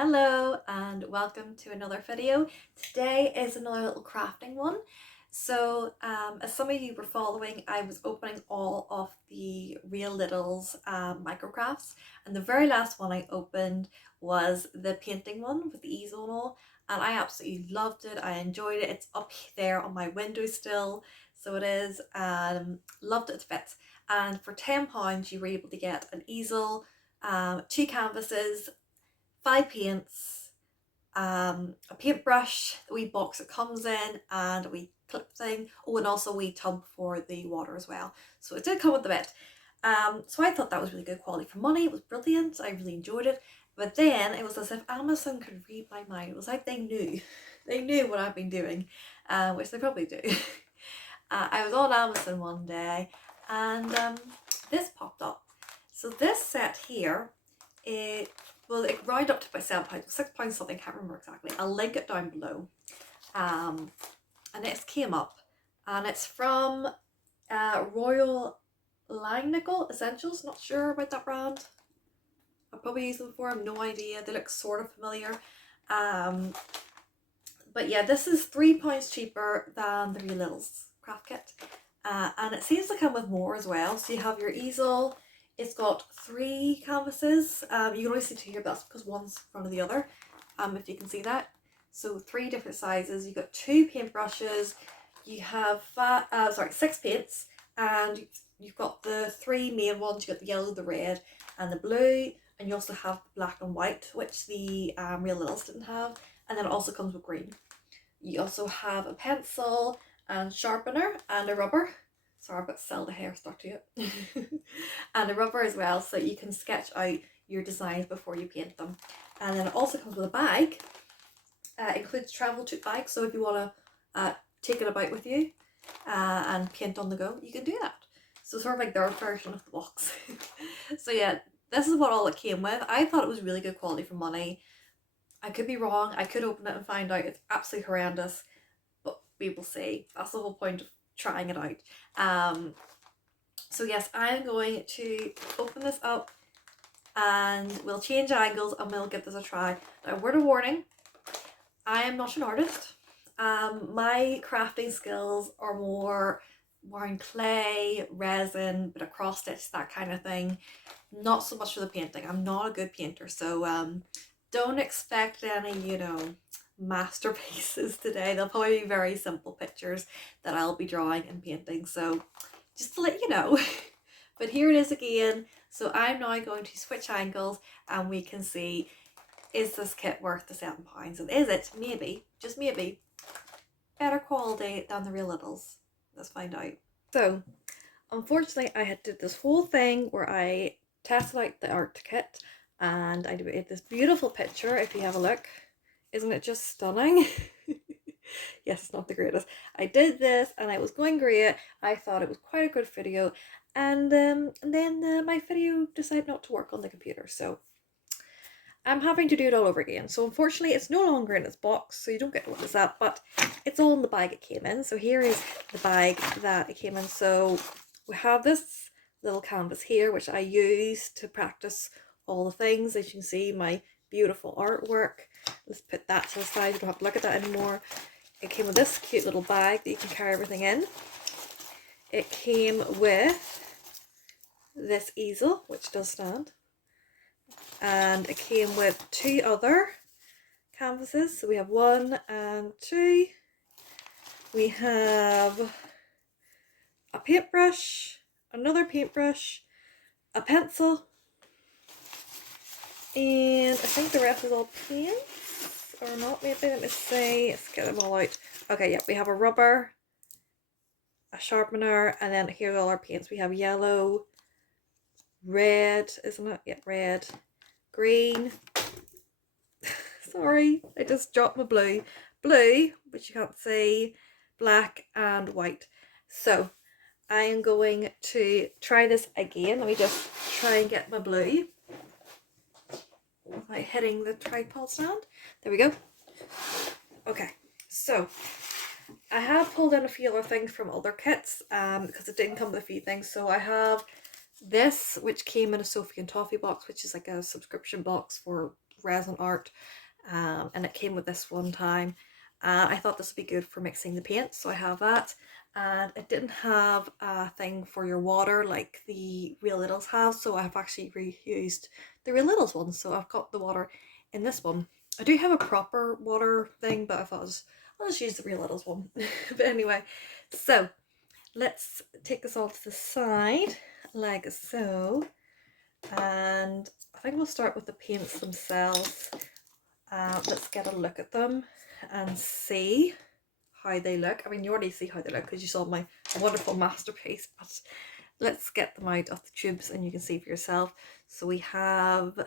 Hello and welcome to another video. Today is another little crafting one. As some of you were following, I was opening all of the Real Littles microcrafts, and the very last one I opened was the painting one with the easel and all, and I absolutely loved it. I enjoyed it. It's up there on my window still, so it is. Loved it to bits. And for £10, you were able to get an easel, two canvases, 5 paints, a paintbrush, a wee box it comes in, and a wee clip thing. Oh, and also a wee tub for the water as well. So it did come with the bit. So I thought that was really good quality for money. It was brilliant. I really enjoyed it. But then it was as if Amazon could read my mind. It was like they knew. They knew what I've been doing, which they probably do. I was on Amazon one day and this popped up. So this set here, it rounded up to about £7, £6 something, can't remember exactly. I'll link it down below. And it came up, and it's from Royal Langnickel Essentials. Not sure about that brand. I've probably used them before. I have no idea. They look sort of familiar. But yeah, this is £3 cheaper than the Real Littles craft kit, and it seems to come with more as well. So you have your easel. It's got 3 canvases. You can only see 2 here, but that's because one's in front of the other, if you can see that. So 3 different sizes. You've got 2 paintbrushes. You have 6 paints, and you've got the 3 main ones. You've got the yellow, the red, and the blue, and you also have the black and white, which the Real Littles didn't have, and then it also comes with green. You also have a pencil and sharpener and a rubber. Sorry, I've got to sell the hair stuck to it. And a rubber as well, so you can sketch out your designs before you paint them. And then it also comes with a bag. Includes travel tote bag, so if you want to take it about with you and paint on the go, you can do that. So sort of like their version of the box. So yeah, this is what all it came with. I thought it was really good quality for money. I could be wrong. I could open it and find out it's absolutely horrendous, but we will see. That's the whole point of trying it out. So yes, I'm going to open this up and we'll change angles and we'll give this a try. Now, word of warning, I am not an artist. My crafting skills are more in clay, resin, bit of cross stitch, that kind of thing. Not so much for the painting. I'm not a good painter, so don't expect any, masterpieces today. They'll probably be very simple pictures that I'll be drawing and painting, so just to let you know. But here it is again. So I'm now going to switch angles and we can see, is this kit worth the £7? And is it, maybe, just maybe, better quality than the Real Littles? Let's find out. So unfortunately I had did this whole thing where I tested out the art kit and I did this beautiful picture. If you have a look, isn't it just stunning? Yes, it's not the greatest. I did this and it was going great. I thought it was quite a good video, and then my video decided not to work on the computer, so I'm having to do it all over again. So unfortunately it's no longer in its box, so you don't get to witness that, but it's all in the bag it came in. So here is the bag that it came in. So we have this little canvas here, which I use to practice all the things. As you can see, my beautiful artwork. Let's put that to the side, you don't have to look at that anymore. It came with this cute little bag that you can carry everything in. It came with this easel, which does stand. And it came with 2 other canvases. So we have 1 and 2. We have a paintbrush, another paintbrush, a pencil, and I think the rest is all paints, or not maybe, let me see, let's get them all out. Okay, yeah, we have a rubber, a sharpener, and then here's all our paints. We have yellow, red, isn't it? Yeah, red, green. Sorry, I just dropped my blue, which you can't see, black, and white. So I am going to try this again. Let me just try and get my blue without hitting the tripod stand. There we go. Okay, so I have pulled in a few other things from other kits because it didn't come with a few things. So I have this, which came in a Sophie and Toffee box, which is like a subscription box for resin art, and it came with this one time. I thought this would be good for mixing the paint, so I have that. And it didn't have a thing for your water like the Real Littles have, so I've actually reused the Real Littles one. So I've got the water in this one. I do have a proper water thing, but I thought I'll just use the Real Littles one. But anyway, so let's take this all to the side like so. And I think we'll start with the paints themselves. Let's get a look at them and see how they look. I mean, you already see how they look because you saw my wonderful masterpiece, but let's get them out of the tubes and you can see for yourself. So we have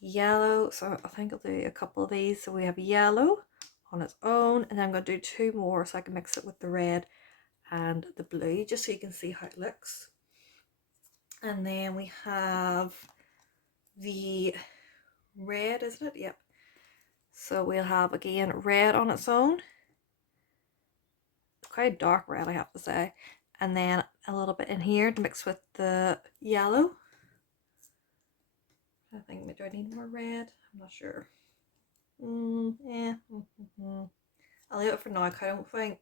yellow, so I think I'll do a couple of these. So we have yellow on its own, and then I'm going to do two more so I can mix it with the red and the blue just so you can see how it looks. And then we have the red, isn't it? Yep. So we'll have again red on its own, quite dark red I have to say, and then a little bit in here to mix with the yellow. I think, do I need more red? I'm not sure. Yeah. I'll leave it for now because I don't think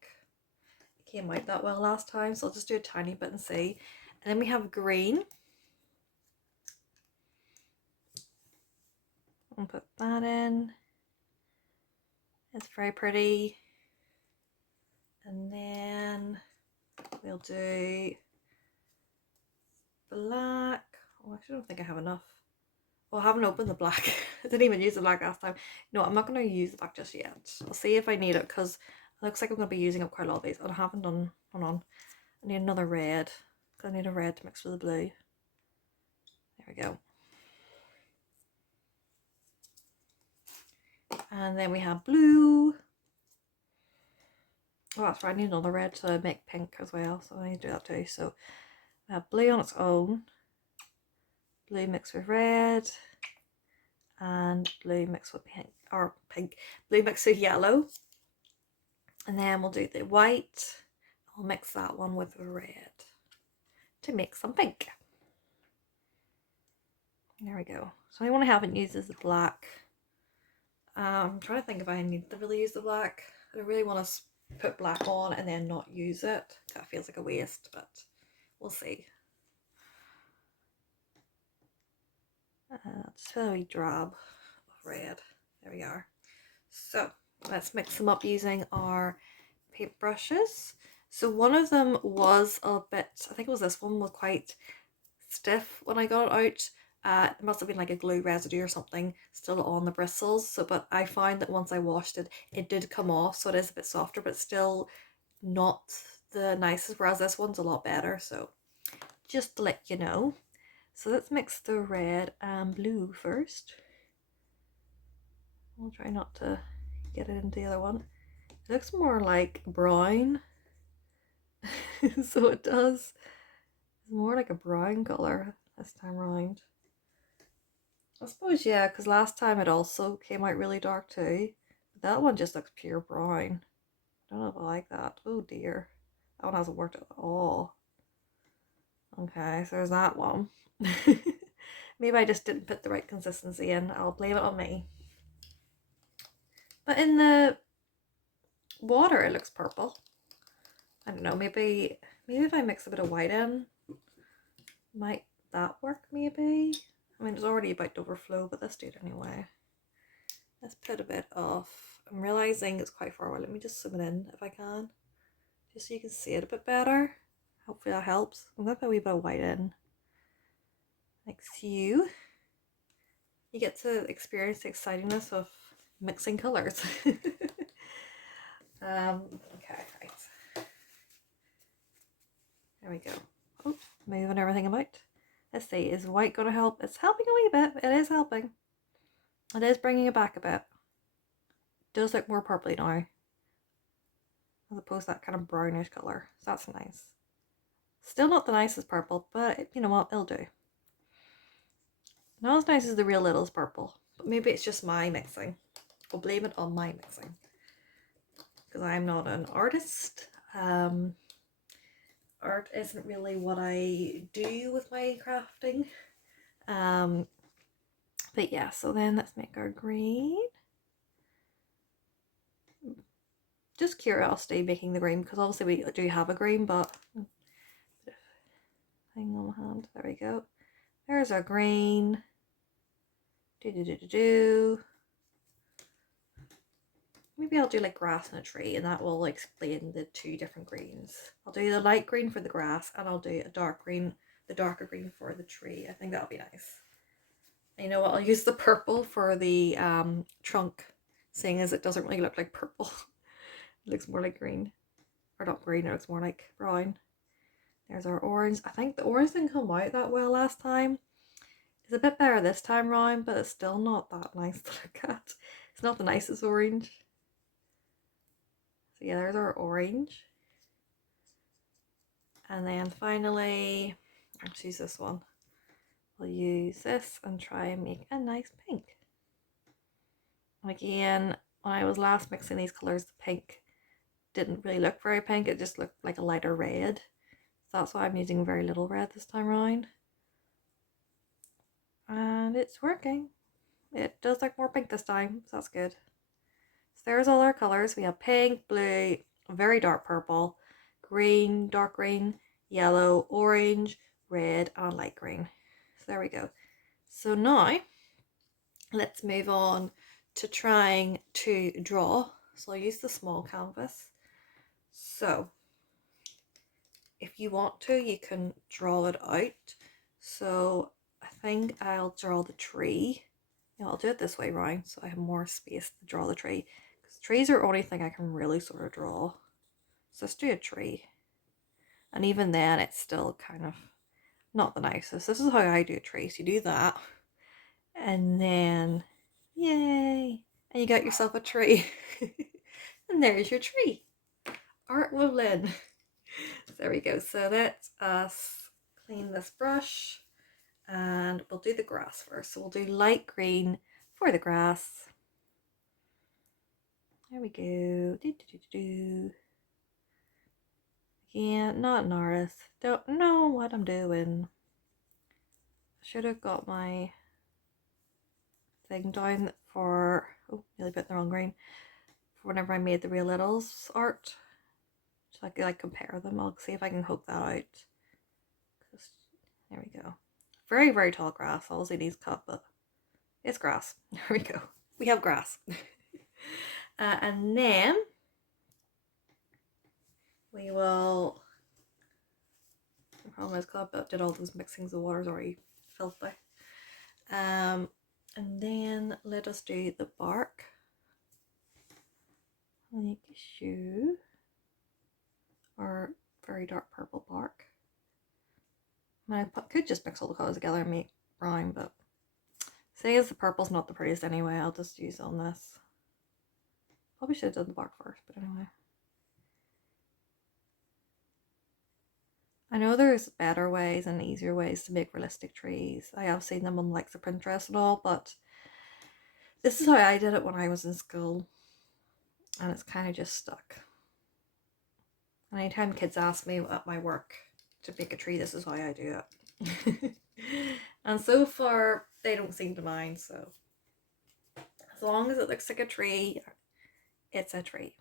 it came out that well last time, so I'll just do a tiny bit and see. And then we have green. I'll put that in. It's very pretty. And then we'll do black. Oh, I don't think I have enough. Well, I haven't opened the black. I didn't even use the black last time. No, I'm not going to use the black just yet. I'll see if I need it because it looks like I'm going to be using up quite a lot of these. And I haven't done, hold on. I need another red because I need a red to mix with the blue. There we go. And then we have blue. Oh, that's right, I need another red to make pink as well, so I need to do that too. So we have blue on its own, blue mixed with red, and blue mixed with blue mixed with yellow. And then we'll do the white. I'll mix that one with the red to make some pink. There we go. So the one I haven't used is the black. I'm trying to think if I need to really use the black. I don't really want to put black on and then not use it. That feels like a waste, but we'll see. Just a wee drab of red. There we are. So let's mix them up using our paintbrushes. So one of them was a bit, I think it was this one, was quite stiff when I got it out. It must have been like a glue residue or something still on the bristles. So, but I found that once I washed it, it did come off. So it is a bit softer, but still not the nicest. Whereas this one's a lot better. So just to let you know. So let's mix the red and blue first. I'll try not to get it into the other one. It looks more like brown. So it does. It's more like a brown colour this time around. I suppose, yeah, because last time it also came out really dark too. But that one just looks pure brown. I don't know if I like that. Oh dear. That one hasn't worked at all. Okay, so there's that one. Maybe I just didn't put the right consistency in. I'll blame it on me. But in the water it looks purple. I don't know, maybe if I mix a bit of white in, might that work maybe? I mean, it's already about to overflow, but let's do it anyway. Let's put a bit of, I'm realising it's quite far away. Let me just zoom it in if I can, just so you can see it a bit better. Hopefully that helps. I'm going to put a wee bit of white in. Like so. You get to experience the excitingness of mixing colours. Okay, right. There we go. Oh, moving everything about. Let's see, is white going to help? It's helping a wee bit. It is helping. It is bringing it back a bit. It does look more purpley now, as opposed to that kind of brownish colour. So that's nice. Still not the nicest purple, but you know what? It'll do. Not as nice as the Real Littles purple, but maybe it's just my mixing. I'll blame it on my mixing, because I'm not an artist. Art isn't really what I do with my crafting. But yeah, so then let's make our green. Just curiosity making the green, because obviously we do have a green, but hang on my hand. There we go. There's our green. Maybe I'll do like grass and a tree, and that will explain the two different greens. I'll do the light green for the grass, and I'll do a dark green, the darker green for the tree. I think that'll be nice. And you know what? I'll use the purple for the trunk, seeing as it doesn't really look like purple. It looks more like green. Or not green, it looks more like brown. There's our orange. I think the orange didn't come out that well last time. It's a bit better this time round, but it's still not that nice to look at. It's not the nicest orange. So yeah, there's our orange. And then finally, let's use this one. We'll use this and try and make a nice pink. And again, when I was last mixing these colours, the pink didn't really look very pink. It just looked like a lighter red. So that's why I'm using very little red this time around. And it's working. It does look more pink this time, so that's good. So there's all our colours. We have pink, blue, very dark purple, green, dark green, yellow, orange, red, and light green. So there we go. So now let's move on to trying to draw. So I'll use the small canvas. So if you want to, you can draw it out. So I think I'll draw the tree. Yeah, I'll do it this way round so I have more space to draw the tree, because trees are the only thing I can really sort of draw. So let's do a tree. And even then it's still kind of not the nicest. This is how I do a tree. So you do that, and then yay, and you got yourself a tree. And there's your tree. Art with Lynn. There we go. So let's clean this brush, and we'll do the grass first. So we'll do light green for the grass. There we go. Again, not an artist. Don't know what I'm doing. Should have got my thing down for, oh, nearly put the wrong green, for whenever I made the Real Littles art. So I could like compare them. I'll see if I can hook that out. There we go. Very, very tall grass. Obviously needs cut, but it's grass. There we go. We have grass. And then we will, the problem is I did all those mixings, the water's already filthy. And then let us do the bark. Like a shoe, or very dark purple bark. I mean, I could just mix all the colours together and make brown, but seeing as the purple's not the prettiest anyway, I'll just use on this. Probably should have done the bark first, but anyway. I know there's better ways and easier ways to make realistic trees. I have seen them on like the Pinterest and all, but this is how I did it when I was in school, and it's kind of just stuck. And anytime kids ask me at my work to make a tree, this is how I do it. And so far they don't seem to mind, so as long as it looks like a tree, it's a tree.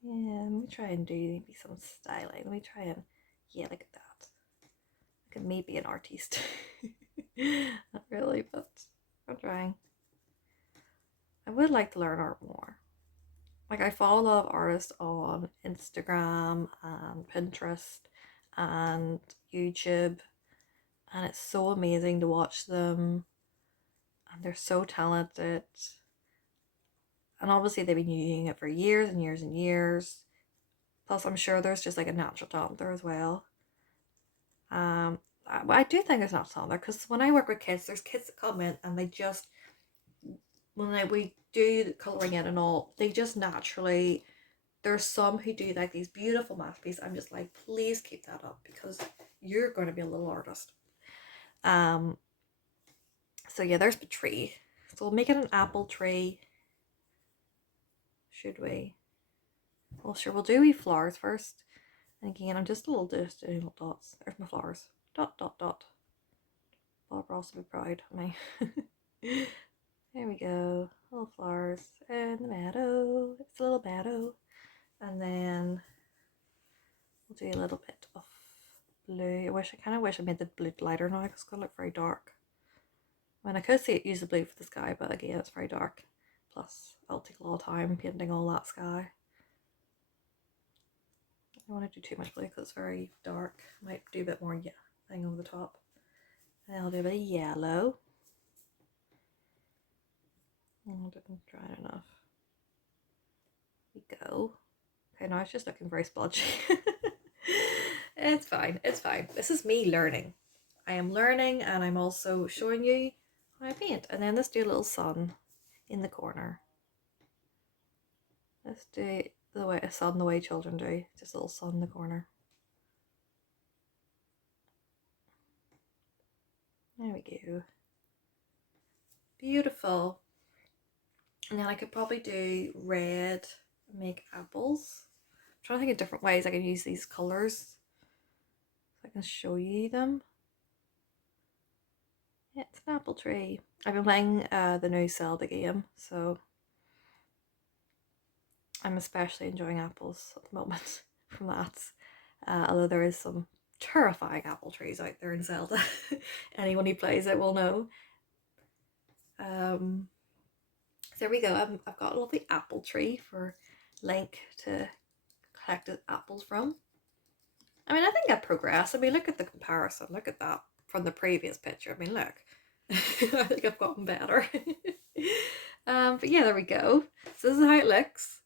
Yeah, let me try and do maybe some styling. Let me try and, yeah, look at that. I could maybe be an artist. Not really, but I'm trying. I would like to learn art more. Like, I follow a lot of artists on Instagram and Pinterest and YouTube, and it's so amazing to watch them, and they're so talented. And obviously they've been doing it for years and years and years. Plus I'm sure there's just like a natural talent there as well. I do think there's natural talent there, because when I work with kids, there's kids that come in and they just, when we do the colouring in and all, they just naturally, there's some who do like these beautiful masterpieces. I'm just like, please keep that up, because you're going to be a little artist. So yeah, there's the tree. So we'll make it an apple tree. Should we? Well, sure, we'll do wee flowers first. And again, I'm just doing little dots. There's my flowers. Dot, dot, dot. Bob Ross will be proud of me. There we go. Little flowers in the meadow. It's a little meadow. And then we'll do a little bit of blue. I kind of wish I made the blue lighter now because it's going to look very dark. I mean, I could see it use the blue for the sky, but again, it's very dark. Plus, I'll take a lot of time painting all that sky. I don't want to do too much blue because it's very dark. I might do a bit more thing over the top. And I'll do a bit of yellow. Oh, I didn't dry it enough. There we go. Okay, now it's just looking very splodgy. It's fine, it's fine. This is me learning. I am learning and I'm also showing you how I paint. And then let's do a little sun in the corner. Let's do a sun the way children do. Just a little sun in the corner. There we go. Beautiful. And then I could probably do red, make apples. I'm trying to think of different ways I can use these colours. So I can show you them. Yeah, it's an apple tree. I've been playing the new Zelda game, so I'm especially enjoying apples at the moment from that. Although there is some terrifying apple trees out there in Zelda. Anyone who plays it will know. So there we go. I've got a lovely apple tree for Link to collect apples from. I mean, I think I progress. I mean, look at the comparison. Look at that from the previous picture. I mean, look. I think I've gotten better. But yeah, there we go. So this is how it looks.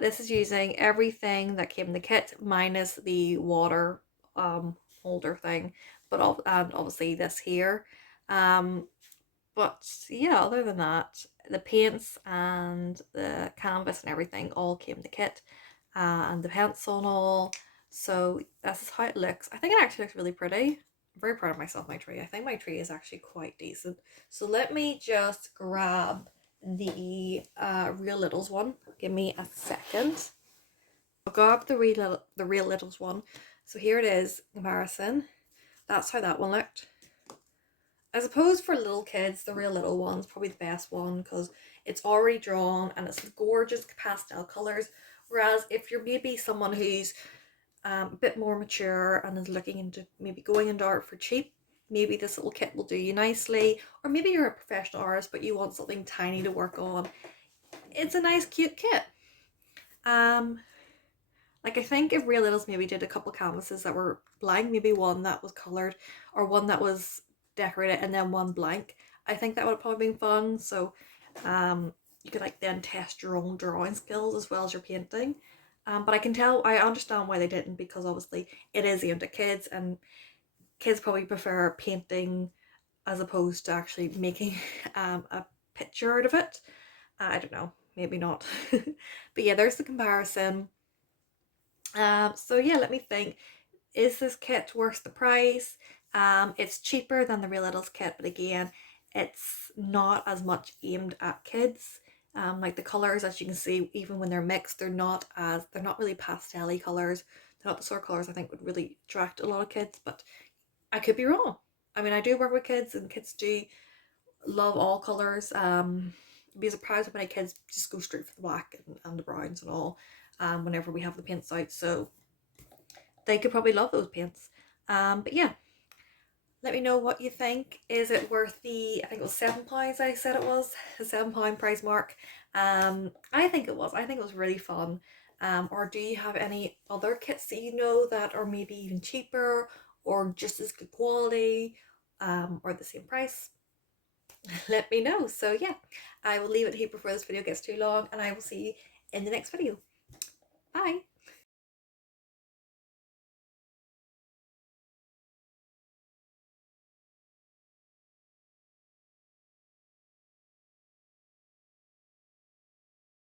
This is using everything that came in the kit minus the water holder thing, but and obviously this here. But yeah, other than that, the paints and the canvas and everything all came in the kit, and the pencil and all. So this is how it looks. I think it actually looks really pretty. I'm very proud of myself, my tree. I think my tree is actually quite decent. So let me just grab the Real Littles one. Give me a second. I'll grab the Real Littles one. So here it is, comparison. That's how that one looked. I suppose for little kids, the Real Little one's probably the best one because it's already drawn and it's gorgeous pastel colours. Whereas if you're maybe someone who's a bit more mature and is looking into maybe going into art for cheap, maybe this little kit will do you nicely. Or maybe you're a professional artist but you want something tiny to work on. It's a nice cute kit. Like I think if Real Littles maybe did a couple canvases that were blank, maybe one that was coloured or one that was decorated and then one blank, I think that would have probably been fun. So you could like then test your own drawing skills as well as your painting. But I understand why they didn't, because obviously it is aimed at kids and kids probably prefer painting as opposed to actually making a picture out of it. I don't know, maybe not. But yeah, there's the comparison. So yeah, let me think. Is this kit worth the price? It's cheaper than the Real Littles kit, but again, it's not as much aimed at kids. Like the colours, as you can see, even when they're mixed, they're not really pastel-y colours. They're not the sort of colours I think would really attract a lot of kids, but I could be wrong. I mean, I do work with kids and kids do love all colours. You'd be surprised how many kids just go straight for the black and the browns and all whenever we have the paints out. So they could probably love those paints. But yeah, let me know what you think. Is it worth the, I think it was £7 I said it was, the £7 price mark? I think it was. I think it was really fun. Or do you have any other kits that you know that are maybe even cheaper or just as good quality or the same price? Let me know. So yeah, I will leave it here before this video gets too long and I will see you in the next video. Bye!